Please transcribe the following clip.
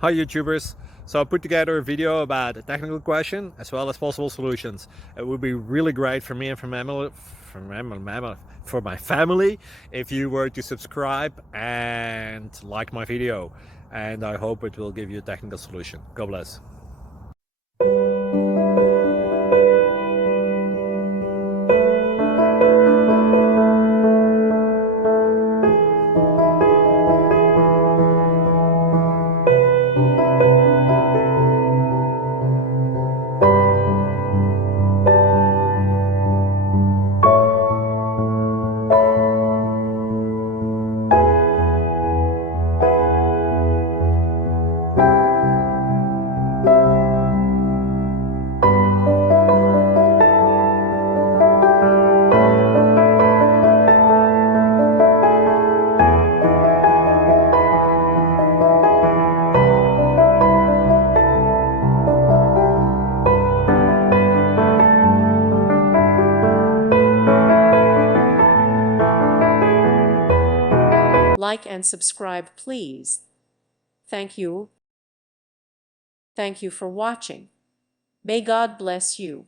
Hi YouTubers! So I put together a video about a technical question as well as possible solutions. It would be really great for me and for my family if you were to subscribe and like my video, and I hope it will give you a technical solution. God bless. Like and subscribe, please. Thank you. Thank you for watching. May God bless you.